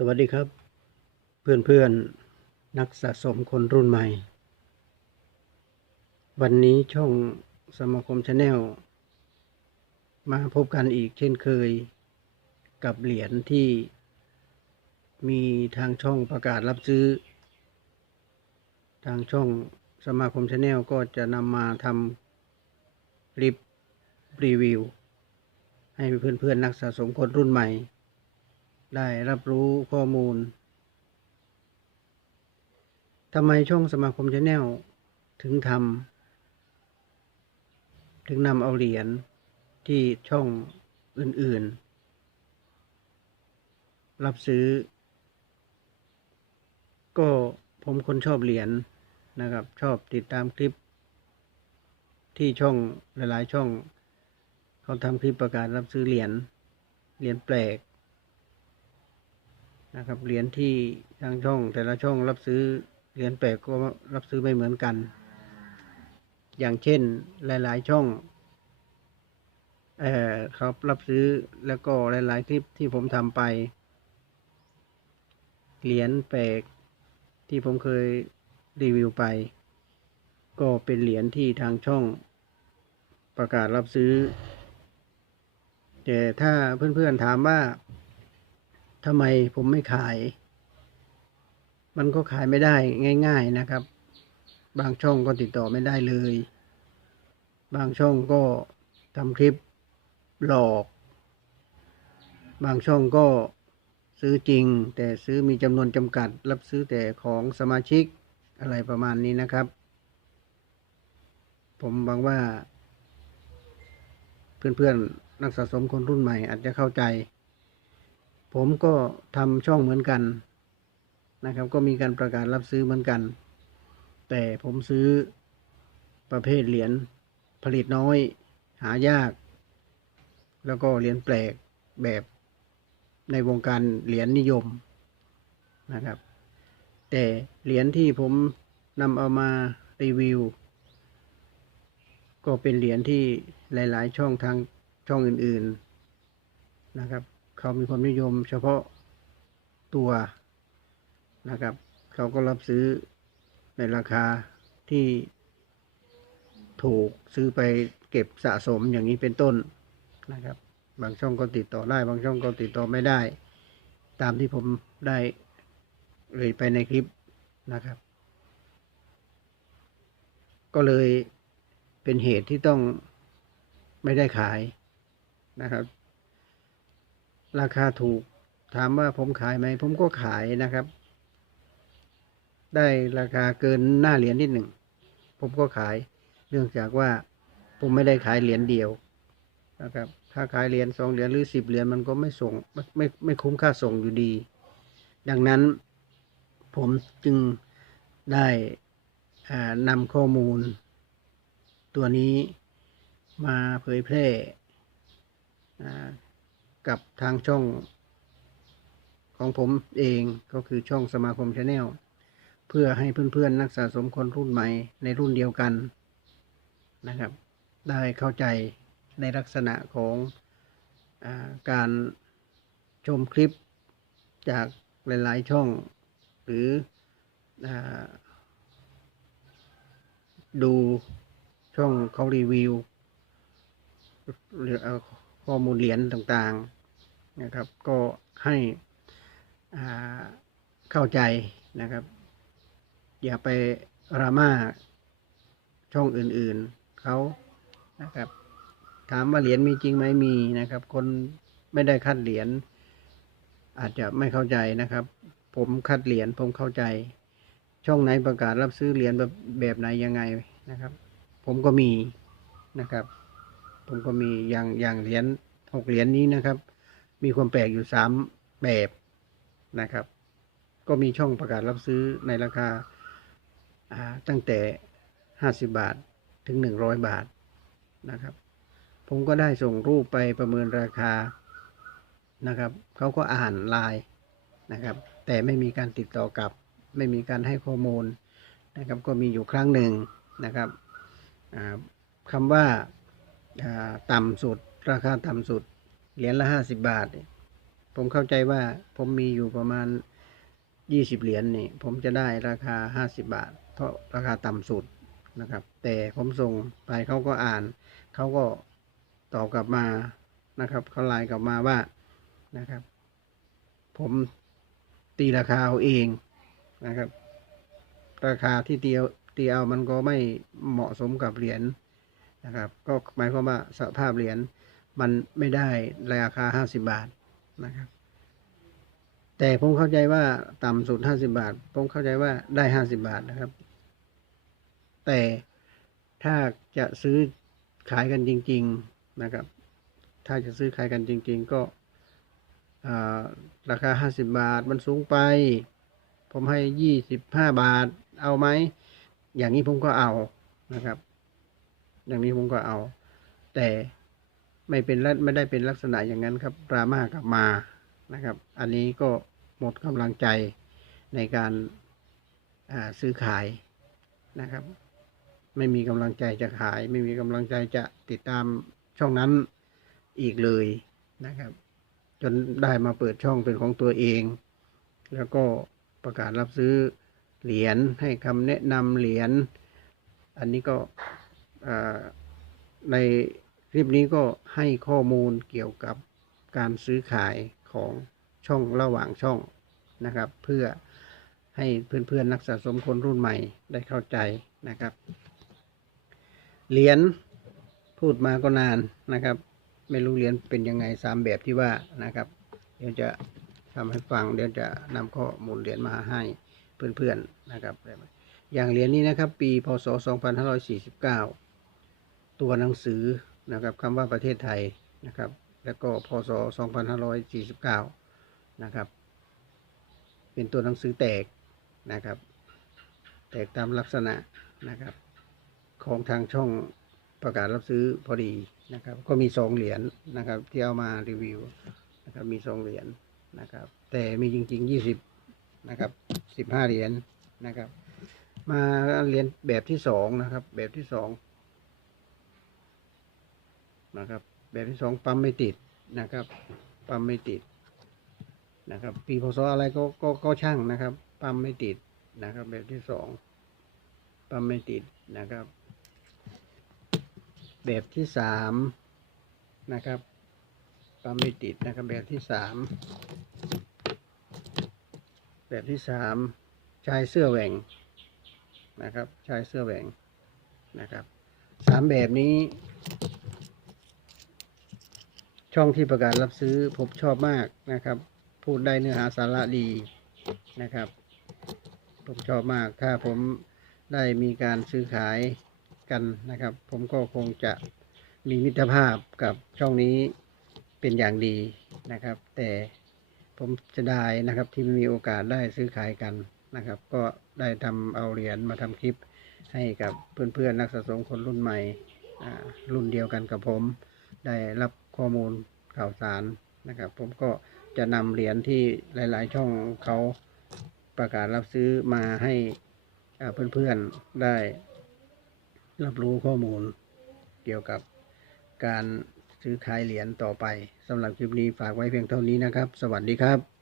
สวัสดีครับ เพื่อนเพื่อนนักสะสมคนรุ่นใหม่ วันนี้ช่องสมาคมชาแนลมาพบกันอีกเช่นเคยกับเหรียญที่มีทางช่องประกาศรับซื้อ ทางช่องสมาคมชาแนลก็จะนำมาทำคลิปรีวิว ให้เพื่อนเพื่อนๆนักสะสมคนรุ่นใหม่ ได้รับรู้ข้อมูลทำไมช่องสมาคมชาแนลถึงทำถึงนำเอาเหรียญที่ช่องอื่น ๆ รับซื้อ ก็ผมคนชอบเหรียญนะครับ ชอบติดตามคลิป ที่ช่องหลาย ๆ ช่อง เขาทำคลิปประกาศรับซื้อเหรียญเหรียญแปลก นะครับเหรียญที่ทางช่อง แต่ละช่องรับซื้อเหรียญแปลกก็รับซื้อไม่เหมือนกัน อย่างเช่นหลาย ๆ ช่องเออครับรับซื้อแล้วก็หลาย ๆ คลิปที่ผมทำไป เหรียญแปลกที่ผมเคยรีวิวไป ก็เป็นเหรียญที่ทางช่องประกาศรับซื้อแต่ถ้าเพื่อน ๆ ถามว่า ทำไมผมไม่ขาย มันก็ขายไม่ได้ง่าย ๆนะครับ บางช่องก็ติดต่อไม่ได้เลย บางช่องก็ทำคลิปหลอก บางช่องก็ซื้อจริง แต่ซื้อมีจำนวนจำกัด รับซื้อแต่ของสมาชิกอะไรประมาณนี้นะครับ ผมหวังว่า เพื่อนๆ นักสะสมคนรุ่นใหม่อาจจะเข้าใจ ผมก็ทำช่องเหมือนกันนะครับ ก็มีการประกาศรับซื้อเหมือนกัน แต่ผมซื้อประเภทเหรียญผลิตน้อย หายาก แล้วก็เหรียญแปลกแบบในวงการเหรียญนิยมนะครับ แต่เหรียญที่ผมนำเอามารีวิว ก็เป็นเหรียญที่หลาย ๆ ช่องทางช่องอื่น ๆนะครับ เขามีความนิยมเฉพาะตัวนะครับ เขาก็รับซื้อในราคาที่ถูกซื้อไปเก็บสะสมอย่างนี้เป็นต้นนะครับ บางช่องก็ติดต่อได้ บางช่องก็ติดต่อไม่ได้ ตามที่ผมได้เอ่ยไปในคลิปนะครับ ก็เลยเป็นเหตุที่ต้องไม่ได้ขายนะครับ ราคาถูก ถามว่าผมขายไหม ผมก็ขายนะครับ ได้ราคาเกินหน้าเหรียญนิดหนึ่ง ผมก็ขาย เนื่องจากว่าผมไม่ได้ขายเหรียญเดียวนะครับ ถ้าขายเหรียญสองเหรียญหรือสิบเหรียญมันก็ไม่ส่งไม่ไม่ไม่คุ้มค่าส่งอยู่ดี ดังนั้นผมจึงได้นำข้อมูล ตัวนี้มาเผยแพร่ กับทางช่อง ของผมเองก็คือช่องสมาคมชาแนลเพื่อให้เพื่อนๆ นักสะสมคนรุ่นใหม่ในรุ่นเดียวกันนะครับ ได้เข้าใจในลักษณะของอาการชมคลิปจากหลายๆช่อง หรืออดูช่องเขารีวิวหรือ ข้อมูลเหรียญต่างๆนะครับ ก็ให้เข้าใจนะครับ อย่าไปรามาช่องอื่นๆเขานะครับ ถามว่าเหรียญมีจริงไหมมีนะครับ คนไม่ได้คัดเหรียญอาจจะไม่เข้าใจนะครับ ผมคัดเหรียญผมเข้าใจ ช่องไหนประกาศรับซื้อเหรียญแบบแบบไหนยังไงนะครับ ผมก็มีนะครับ ผมก็มีอย่างอย่างเหรียญหกเหรียญนี้นะครับ มีความแปลกอยู่สามแบบนะครับ ก็มีช่องประกาศรับซื้อในราคาตั้งแต่ห้าสิบบาทถึงหนึ่งร้อยบาทนะครับ ผมก็ได้ส่งรูปไปประเมินราคานะครับเขาก็อ่านไลน์นะครับ แต่ไม่มีการติดต่อกลับ ไม่มีการให้ข้อมูลนะครับ ก็มีอยู่ครั้งหนึ่งนะครับคำว่า ต่ำสุด ราคาต่ำสุด เหรียญละห้าสิบบาท ผมเข้าใจว่าผมมีอยู่ประมาณยี่สิบเหรียญนี่ผมจะได้ราคาห้าสิบาท เพราะราคาต่ำสุดนะครับ แต่ผมส่งไปเขาก็อ่าน เขาก็ตอบกลับมานะครับเขาไลน์กลับมาว่านะครับ ผมตีราคาเอาเองนะครับ ราคาที่ตีเอาตีเอามันก็ไม่เหมาะสมกับเหรียญ นะครับ ก็หมายความว่าสภาพเหรียญมันไม่ได้ราคาห้าสิบาทนะครับ แต่ผมเข้าใจว่าต่ำสุดห้าสิบาท ผมเข้าใจว่าได้ห้าสิบาทนะครับ แต่ถ้าจะซื้อขายกันจริง ๆนะครับ ถ้าจะซื้อขายกันจริง ๆ ก็ราคาห้าสิบาทมันสูงไป ผมให้ยี่สิบห้าบาทเอาไหม อย่างนี้ผมก็เอานะครับ อย่างนี้ผมก็เอา แต่ไม่เป็นลักไม่ได้เป็นลักษณะอย่างนั้นครับดราม่ากลับมานะครับ อันนี้ก็หมดกำลังใจในการาซื้อขายนะครับ ไม่มีกำลังใจจะขาย ไม่มีกำลังใจจะติดตามช่องนั้นอีกเลยนะครับ จนได้มาเปิดช่องเป็นของตัวเอง แล้วก็ประกาศรับซื้อเหรียญให้คำแนะนำเหรียญอันนี้ก็ ในคลิปนี้ก็ให้ข้อมูลเกี่ยวกับการซื้อขายของช่องระหว่างช่องนะครับ เพื่อให้เพื่อนๆนักสะสมคนรุ่นใหม่ได้เข้าใจนะครับ เหรียญพูดมาก็นานนะครับ ไม่รู้เหรียญเป็นยังไงสามแบบที่ว่านะครับ เดี๋ยวจะทำให้ฟังเดี๋ยวจะนำข้อมูลเหรียญมาให้เพื่อนๆนะครับ อย่างเหรียญนี้นะครับ ปีพศ 2549 ตัวหนังสือนะครับคำว่าประเทศไทยนะครับ แล้วก็พศ 2549 นะครับ เป็นตัวหนังสือแตกนะครับ แตกตามลักษณะนะครับ ของทางช่องประกาศรับซื้อพอดีนะครับ ก็มีสองเหรียญนะครับที่เอามารีวิวนะครับมีสองเหรียญนะครับ แต่มีจริงๆยี่สิบนะครับสิบห้าเหรียญนะครับ มาเหรียญแบบที่สองนะครับ แบบที่สอง นะครับ แบบที่สองปั๊มไม่ติดนะครับ ปั๊มไม่ติดนะครับ ปีพศอะไรก็ก็ก็ช่างนะครับ ปั๊มไม่ติดนะครับ แบบที่สองปั๊มไม่ติดนะครับ แบบที่สามนะครับปั๊มไม่ติดนะครับ แบบที่สามแบบที่สามชายเสื้อแหว่งนะครับชายเสื้อแหว่งนะครับสามแบบนี้ ช่องที่ประกาศรับซื้อผมชอบมากนะครับ พูดได้เนื้อหาสาระดีนะครับ ผมชอบมากถ้าผมได้มีการซื้อขายกันนะครับ ผมก็คงจะมีมิตรภาพกับช่องนี้เป็นอย่างดีนะครับ แต่ผมจะได้นะครับที่ไม่มีโอกาสได้ซื้อขายกันนะครับ ก็ได้ทำเอาเหรียญมาทำคลิปให้กับเพื่อนๆนักสะสมคนรุ่นใหม่รุ่นเดียวกันกับผม ได้รับ ข้อมูลข่าวสารนะครับ ผมก็จะนำเหรียญที่หลาย ๆ ช่องเขาประกาศรับซื้อมาให้เพื่อน ๆ ได้รับรู้ข้อมูลเกี่ยวกับการซื้อขายเหรียญต่อไปสำหรับคลิปนี้ฝากไว้เพียงเท่านี้นะครับ สวัสดีครับ